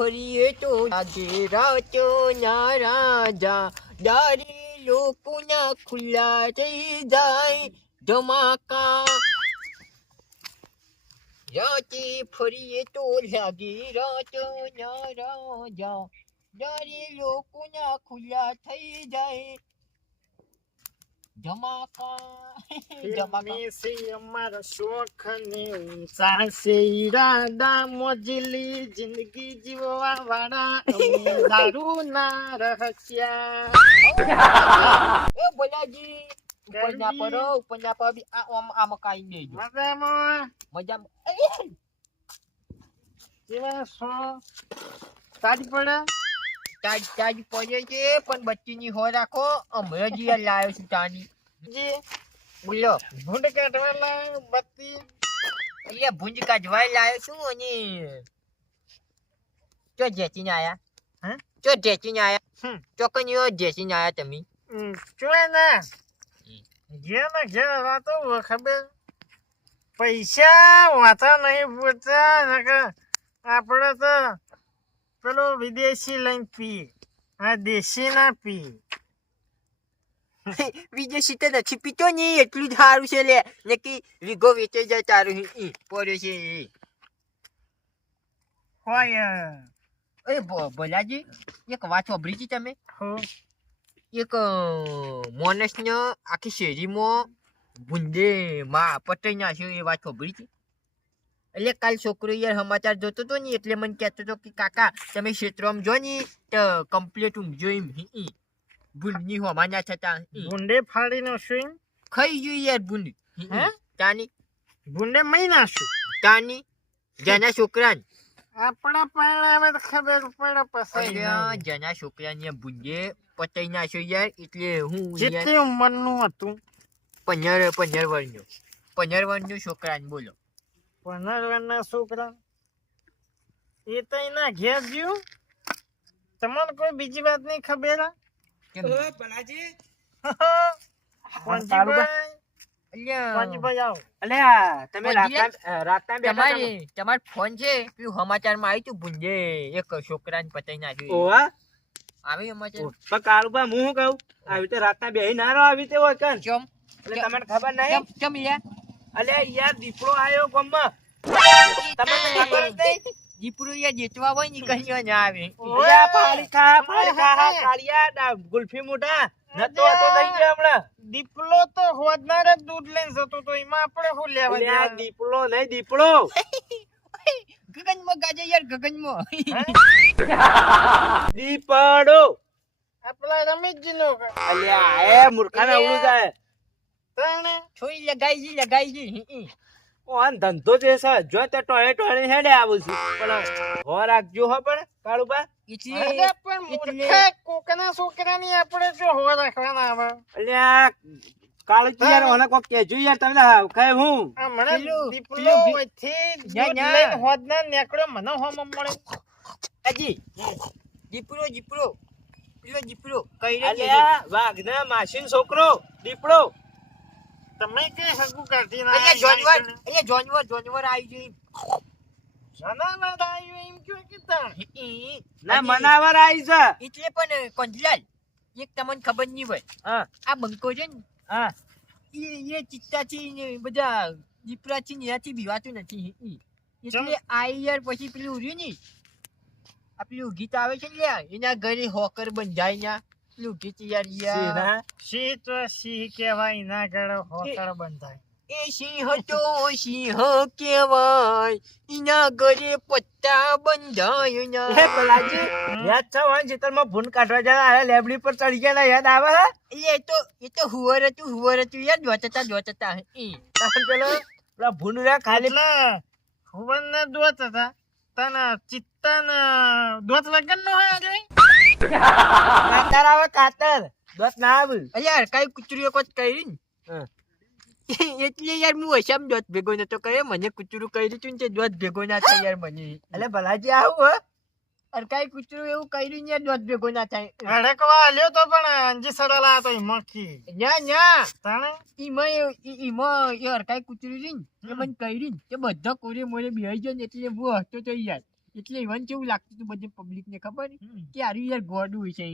ફરીએ તો લાગે રાજો ના રાજા દારી લોકોના ખુલ્લા થઈ જાય ધમાકા. રાતે ફરીએ તો લાગે રાજો ના રાજા દારી લોકોના ખુલ્લા થઈ જાય ધમાકા ધમાકા ફિલ્મી છે અમારા શોખ ને ઊંચા છે ઈરાદા મોજલી જિંદગી જીવવા વાળા દારૂ ના રહસ્યા એ બોલાજી ઉપર ના ગરમી. પડો ઉપર ના બી આ આમ આમ કાઈ દેજો મજામાં મજામાં કેવા પડે તાજ તાજ પડે છે પણ બચ્ચીની હો રાખો. હમણાં જ લાવ્યો છું તાની જી. બોલો. ભૂંડ કાઢવા લાવ્યો બત્તી એટલે ભુંજ કાઢવા લાવ્યો છું અને ચો જેચીને આયા? હા? ચો જેચીને આયા. ચોકનીઓ જેચીને આયા તમે. જોય ને. ઘેર ને ઘેર વાતો ખબર? પૈસા વાતા નહીં પૂછતા આપણે તો પેલો વિદેશી લઈને પી. આ દેશી ના પી. વિદેશી તો નથી પીતો ને એટલું જ સારું છે લે. નક્કી વિગો વીઘો વેચાઈ જાય તારું ઈ પડ્યો છે ઈ. હોય. એ ભોલાજી એક વાત સાંભળી હતી તમે? હો. એક માણસને આખી શેરીમાં બુંદે માં પટાઈ નાખ્યો એ વાત સાંભળી હતી? એટલે કાલ છોકરો યાર સમાચાર જોતો હતો ને એટલે મને કહેતો હતો કે કાકા તમે ક્ષેત્રમાં જો ને તો કમ્પ્લીટ ઊંઘજો એમ. ભૂંડની હોમાં ના છતાં. ભૂંડે ફાડીને શું ખાઈ ગયું યાર ભૂંડ હે? તાની? ભૂંડે મહી નાશું તાની? જેના છોકરાને? આપણા પરિણામે તો ખબર પડે પછી. જેના છોકરાને ભૂંડે પટાઈ નાખ્યો યાર એટલે હું કેટલી ઉંમરનું હતું. પંદર પંદર વર્ષનું પંદર વર્ષનું છોકરાને બોલો. પંદર વર્ષના છોકરા. એ તો એના ઘેર ગયું તમને કોઈ બીજી વાત નહીં ખબર? આ? પંજીભાઈ અલ્યા, પંજીભાઈ આવો. અલ્યા તમે પહોંચી રાતના અ, તમારે તમારો ફોન છે? પેલું સમાચારમાં આવ્યું તું ભૂંજે. એક છોકરાને પતાઈ નાખ્યું આવી સમાચાર? પણ હું શું કહું? આવી રીતે રાતના બેહી ના રહો આવી રીતે હોય કન તમને ખબર નહીં? ચમ અલ્યા યાર દીપડો આયો ગમમાં. તમે ખબર નહીં દીપડો યાર જેતવા હોયની કહીઓ ના આવે. અલ્યા પાળી ખા પાળી ખા હા, કાળિયા ડા, ગુલ્ફી મોઢા નતો તો થઈ ગયો હમણાં. દીપડો તો હોદનાર જ દૂધ લઈને જતો તો એમાં આપણે શું લેવા યાર દીપડો નહીં દીપડો. ગગનમાં ગાજે યાર ગગનમાં. દીપડો. આપણા રમેશજીનો નો અલ્યા એ મૂર્ખાને અવળું જાય તાણે છોરી લગાઈ જી લગાઈ જી. ઓન ધંધો જે છે જો તે ટોળે ટોળે હેડે આવું છું. પણ હો રાખજો હો પણ કાળુબા. એટલે પણ એટલે- કોકના છોકરાની આપણે જો હો રાખવાના આવે અલ્યા કાળુજી યાર ઓને કોક કહેજો યાર તમને કઈ હું? હમણાં દીપલો પેલું બી- ઓયથી ના, દૂધ ના. લઈને હોદનાર નીકળ્યો મને હોમ મળે. અજી દીપડો દીપડો પેલો કઈ રે વાઘના માસીન છોકરો દીપડો તમે કે હગું કાઢી ના અરે જોનવર અરે જોનવર જોનવર આવી જનાવર આવ્યું એમ કયો કે તાણ. ગઈ ના મનાવર આવી છે એટલે પણ કંજલાલ એક તમને ખબર નહીં હોય. હા. આ બંકો છે ને હા. એ એ ચિત્તાથી ને બધા દીપડાથી ને એનાથી બીવાતું નથી. એટલે આ યાર પછી પેલું રહ્યું ને આ પેલું ગીત આવે છે ને એના ઘરે હોકર બંધાય ના પેલું ગીત યાર. સિંહ તો સિંહ કહેવાય ના ગળો હોકર બંધાય. એ સિંહ તો સિંહ કહેવાય ઇના ઘરે પત્તા બંધાય હે ના પલાજી યાદ છે વાન ચિત્રમાં ભૂન કાઢવા જતા આ લેબડી પર ચડી ગયા યાદ આવે હે? એ તો એ તો હુવર હતું હુવર હતું યાર જોતતા જોતતા એ તાન પેલો પેલા ભૂન ખાલી. એટલે હુવનને દોતતા હતા ચિત્તા ચિત્તાને દોત વગર નો હોય કાતર આવે કાતર. દોત ના આવે. યાર કઈ કૂતરીઓ કોચ કરી ને? એટલે યાર હું હશામ દોત ભેગો નતો કર્યો. મને કુચરું કર્યું તું ને તે દોત ભેગો ના થાય યાર મને. એટલે ભલાજી આવું હે. અરે કઈ કુચરું એવું કર્યું ને યાર દોત ભેગો ના થાય. રડકવા લ્યો તો પણ અંજી સડાલા તો ઈ મખી ન્યા ન્યા. તાણે? ઈમાં ઈમાં યાર કઈ કુચરું છે ને એ મને કર્યું ને તે બધા કોરે મોરે બેહી ગયો ને એટલે હું હસતો તો યાર. એટલે ઇવન કેવું લાગતું હતું બધી પબ્લિક ને ખબર? કે આર્યું યાર ગોડું છે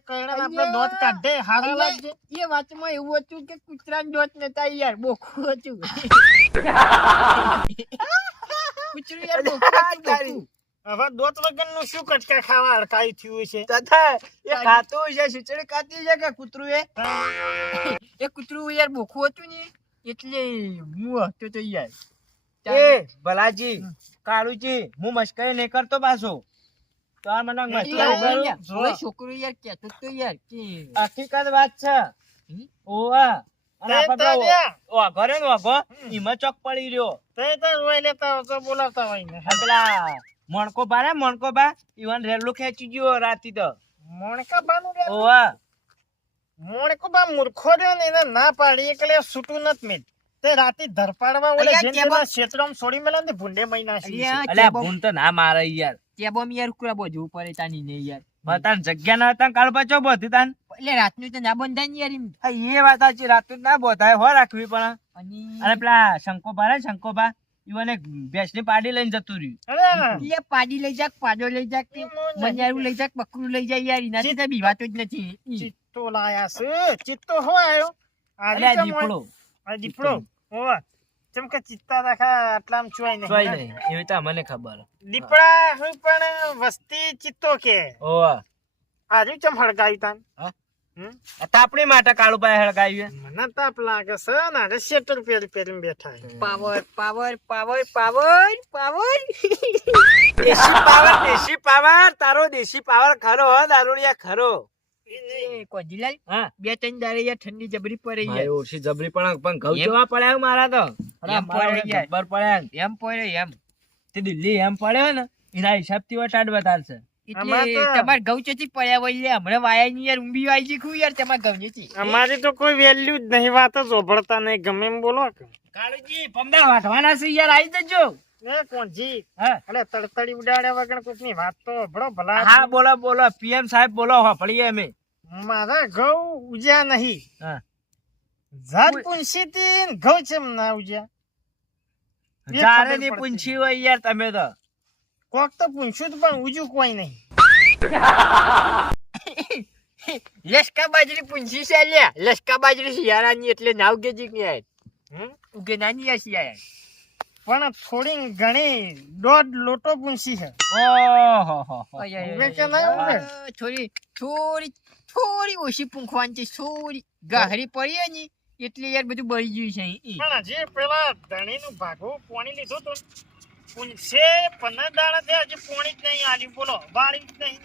કરડે ને આપણે અલ્યા. દોત કાઢે હારા અલ્યા. લાગજે એ વાતમાં એવું હતું કે કૂતરાને દોત નતા યાર બોખું હતું. કૂતરું યાર બોખું હતું, બોખું. હવે દોત વગરનું શું કટકા ખાવા અડકાયું થયું છે તથા એ ખાતું છે ખીચડી ખાતી છે કે કૂતરું એ? એ કૂતરું યાર બોખું હતું ને. એટલે હું હતો તો યાર. એ ભલાજી કાળુજી હું મસ્કરી નહીં કરતો પાછો. તો આ મને મસ્કરી છોકરો યાર કહેતો તો યાર કે હકીકત વાત છે. ઓવા મણકો બા રે મણકો બા ઈવન રેલું ખેંચી ગયો રાતી તો. મણકા બાનું ઓવા મોણકો બા મૂર્ખો રહ્યો ને એને ના પાડી એટલે છૂટું નથી મેં. તે રાતે ધરપાડવા ઓલે? પેલા ક્ષેત્રમાં છોડી મેલા ને ભૂંડે મહિના અલ્યા, અલ્યા ભૂન તો ના મારે યાર. કેબોમ યાર કુરા બોજવું પડે તાની ને યાર. બતાન જગ્યા ના હતા કાળ પાછો બોધી તાન. એટલે રાતનું તો ના બંધાય ને યાર એમ. એ વાત સાચી રાતનું ના બોધાય હો રાખવી પણ. અને પેલા શંકોભા રે શંકોભા ઈવન એક ભેંસની પાડી લઈને જતું રહ્યું. અરે! એ પાડી લઈ જાક પાડો લઈ જાક મન્યારું લઈ જાક બકરું લઈ જાય યાર એનાથી તો બીવાતો જ નથી. ચિત્તો લાયા છે ચિત્તો હો આયો આજે ચમ દીપડો. આ દીપડો. હોવા ચમ કે ચિત્તા દાખા આટલામ ચોય નહીં. જોઈ નહીં. એવી તો મને ખબર. દીપડા હું પણ વસ્તી ચિત્તો કે. ઓવા. આજે ચમ હળગાવ્યું તાન. હા? આ તાપણી માટે કાળુભાઈ હળગાવ્યું મને તાપ લાગે છે ને આજે રૂપિયા પહેરી પહેરીને બેઠા. Power power power power power. દેશી પાવર દેશી પાવર તારો દેશી પાવર ખરો હો દારૂડિયા ખરો. બે ત્રણ દાડે ઠંડી જબરી પડે મારી ઓછી જબરી પણ પણ ઘઉં એમ? પડ્યા મારા તો. એમ પડે યાર. ગબ્બર પડ્યા એમ. પડે એમ. તે દિલ્હી એમ પડ્યો ને એના હિસાબથી વટાડ બતાડશે એટલે આમાં તો- તમાર ઘઉં ચોથી પડ્યા હોય લે હમણાં વાયા ની યાર ઊંબી વાઈ જી ખું યાર તમારે ઘઉં ની અમારી તો કોઈ વેલ્યુ જ નહીં વાત જ ઓભળતા નહીં ગમે એમ બોલો કાળુજી પમદા વાટવાના છે યાર આવી જજો. એ કોણજી હા. તડતડી ઉડાડ્યા વગર કોકની વાત તો ભલા. હા બોલો બોલો પીએમ સાહેબ બોલો હોફળીએ અમે. મારા ઘઉં ઉજ્યા નહીં. ઝાડ પૂંછી તી ઘઉં છે ના ઉજ્યા? એ ની પૂંછી હોય યાર તમે તો. કોક તો પૂંછ્યું પણ ઉજું કોઈ નહીં. લશ્કા બાજરી પૂંછી છે લ્યા. લશ્કા બાજરી શિયાળાની એટલે નાવ ગેજી કે ઉગે નાની આશિયા શિયાળા પણ થોડી ઘણી દોઢ લોટો પૂંછી છે. ઓહો થોડી થોડી થોડી ઓછી પૂંખવાની છે થોડી ગાહરી પડી ને એટલે યાર બધું બળી ગયું છે અહીં પણ હજી પેલા ધણીનું ભાગવું પોણી લીધું તું પૂંછે પંદર દાડા થયા હજી પોણી જ નહીં આલી બોલો વાળી જ નહીં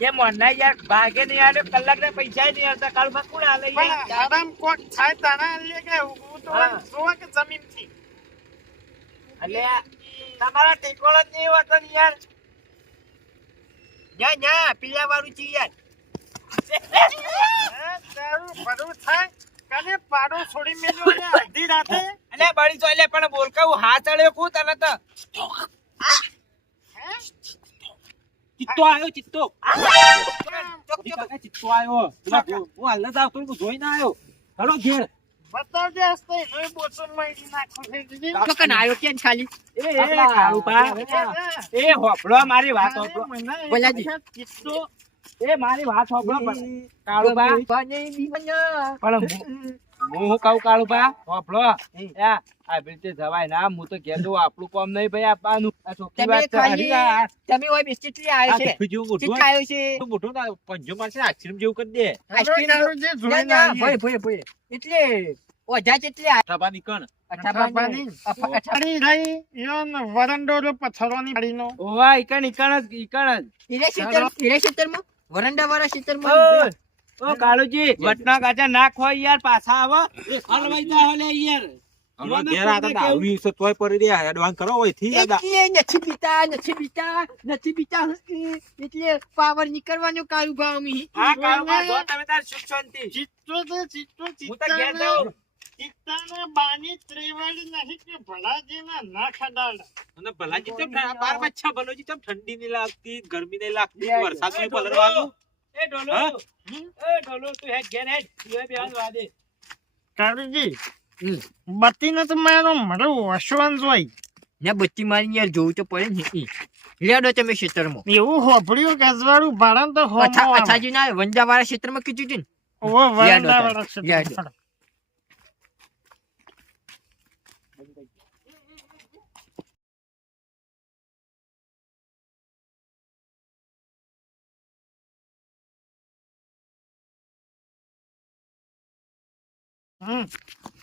એ મોરના યાર ભાગે નહીં આવ્યો કલાક ના પૈસા નહીં આવતા કાલમાં કોણ આલે? આરામ કોક થાય તાણા આલીએ કે હું તો હા. જોવા કે જમીનથી એટલે તમારા ટેકોળો જ નહીં હોતો ને યાર ના ના પીલા વાળું છે યાર તારું ભલું થાય કાલે પાડો છોડી મેલ્યો ને અડધી રાતે અલ્યા બળી તો અલ્યા પણ બોલ કહું હા ચડ્યો કું તને તો ચિત્તો આવ્યો ચિત્તો ચિત્તો આવ્યો હું હાલ જ આવતો હું જોઈને આવ્યો હલો ઘેર બતાવજે હસતો એનોય બોચો મારી નાખો છે આવ્યો કેમ ખાલી એ એ કાળુભા. એ હોપડો મારી વાત બોલાજી. એ મારી વાત સાંભળો પણ. કાળુભા. બને બીવના. પણ હું- હું કહું કાળુબા સાંભળો. આ રીતે જવાય ના. હું તો ઘેર જઉં આપણું કામ નહીં ભાઈ આપવાનું. આ છોકરી વાત તમે હોય બિસ્કિટ લઈ આવ્યો છે. આખું જેવું મોટું આવ્યો છે. મોટું ના પંજો મારશે આઈસ્ક્રીમ જેવું કરી દે. આઈસ્ક્રીમ. ભોય ભોય ભોય એટલે ઓજા કેટલે થાપાની કણ. અઠાબાની. અઠાબાની. પાડી રહી ઈયોન વરંડો પથ્થરોની પાડીનો ઓવા ઈકણ ઈકણ જ ઈકણ જ. ઇરેશિતર ઇરેશિતર ક્ષેત્રમાં વરંડા વાળા શીતલ ઓ કાળુજી વટના કાચા નાખ હોય યાર પાછા આવો. હલવાઈ જા હલે યાર. હમણાં ઘેર આતા દારૂ ઈસો તોય પડી દે એડવાન્સ કરો હોયથી દાદા. એટલે નથી પીતા નથી પીતા નથી પીતા. એટલે પાવર નીકળવાનું કાળું ભાવ મી હા તમે તાર સુખ શાંતિ ચિત્તો તો ચિત્તો હું તો ઘેર જાઉં. ચિત્તાને બાની ત્રેવાડી નહીં કે ભલાજીના ના ખડાડા અને ભલાજી ચમ બાર બચ્ચા ભલોજી ચમ ઠંડી નહીં લાગતી ગરમી નહીં લાગતી વરસાદ નહીં ઢોલો, એ ઢોલો. એ ઢોલો તું હેડ ઘેર હેડ. તું એ વાદે કાળુજી હમ. તો મારો મારો વસવાન જોઈ ને બત્તી મારી યાર જોવું તો પડે ને લેડો તમે ક્ષેત્રમાં. એવું હોભળ્યું ગજવાળું ભાડા તો હોમો અચ્છા ના વંજા વાળા ક્ષેત્રમાં કીધું હતું ને. ઓવો વરંડા યાદ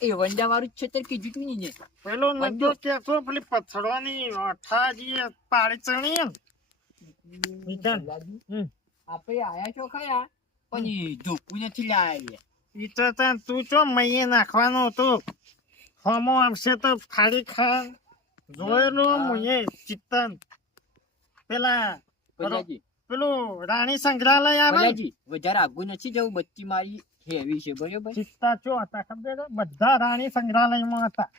એ વંજા વાળું જ કે કીધું નહીં ને પેલો વંજો. કેતો પેલી પથડવાની અઠાજી પાડી ચણી. આપણે આયા છો ખયા પણ ધોકું નથી લાયા એ તો તું ચો મૈયે નાખવાનું હતું? હોમો આવશે તો ફાડી ખા જોયેલું મુએ ચિત્તન. પેલા પેલું રાણી સંગ્રહાલય આવે વધારે આગું નથી જવું બચ્ચી મારી હેવી છે બરોબર? ચિત્તા ચો હતા ખબર બધા રાણી સંગ્રહાલયમાં હતા.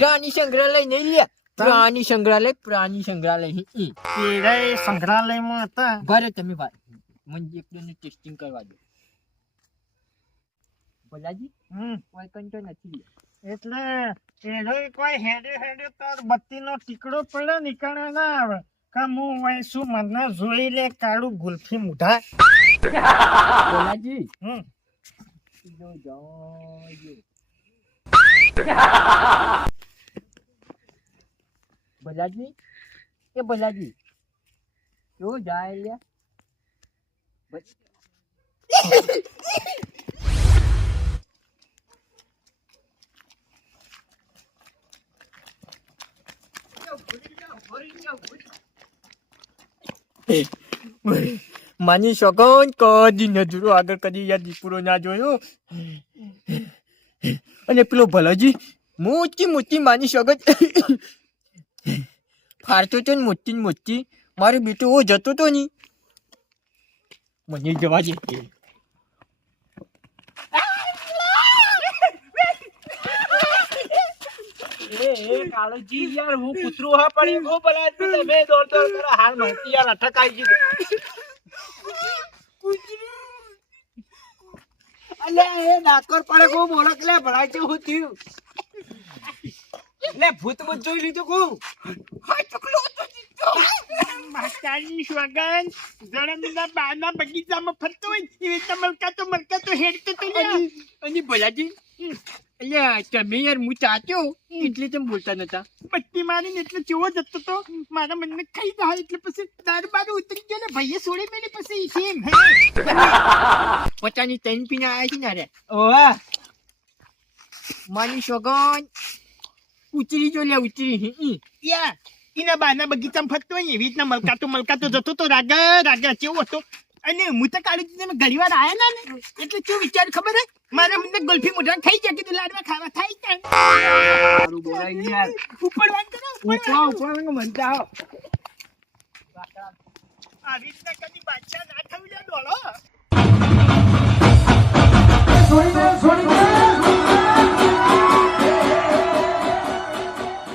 રાણી સંગ્રહાલય નહીં લે પ્રાણી સંગ્રહાલય પ્રાણી સંગ્રહાલય ઈ. સંગ્રહાલયમાં હતા. ભરે તમે વાત મને એકદમ ટેસ્ટિંગ કરવા દો. ભલાજી હમ. કોઈ કંટો નથી એટલે એનો કોઈ હેડે હેડે તાર બત્તીનો ટીકડો પડે નીકળે ના આવે. કે હું વૈસું મને જોઈ લે કાળું ગુલ્ફી મુઢા. ભલાજી હમ. જો જોજો. ભલાજી? એ ભલાજી. જો જાય લે ભ- માની સગન કદી નજરો આગળ કદી યાર દીપુરો ના જોયો અને પેલો ભલાજી મોટી મોટી માની સગન ફારતો તો મોટી મોટી મારો બેટો ઓ જતો તો ની મને જવા દે એ એ યાર હું કૂતરું હા પડી ગો બલાજ તમે દોડ દોડ કરો હાલ માહિતી યાર અટકાઈ ગયું અલ્યા એ નાકોર પડે ગો મોરક લે ભરાય છે હું થયું. લે ભૂત મત જોઈ લીધું કો માસ્તાની સ્વાગન જણમના બાના બગીચામાં ફરતો હોય એ તો મલકાતો મલકાતો હેડતો તો. અને ભલાજી. એટલે તમે ઉતરી પીના આવ્યા છે ને માની સગન ઉતરી જો લે ઉતરી, હી. યા, એના બાના બગીચામાં ફરતો હોય એવી રીતના મલકાતો મલકાતો જતો તો રાગા રાગા ચેવો હતો. અને હું તો કાળી તમે ઘણી વાર આવ્યા ને એટલે શું વિચાર ખબર હે? મારા મને ગોલ્ફી મોઢા ખાઈ જાય કીધું લાડવા ખાવા થાય બોલાય યાર. ઉપર વાત કરો ઉપવા ઉપવા મનતા આવો આવી રીતના કદી બાદશાહ ના થયું લે ડોળો. છોડી દે છોડી દે.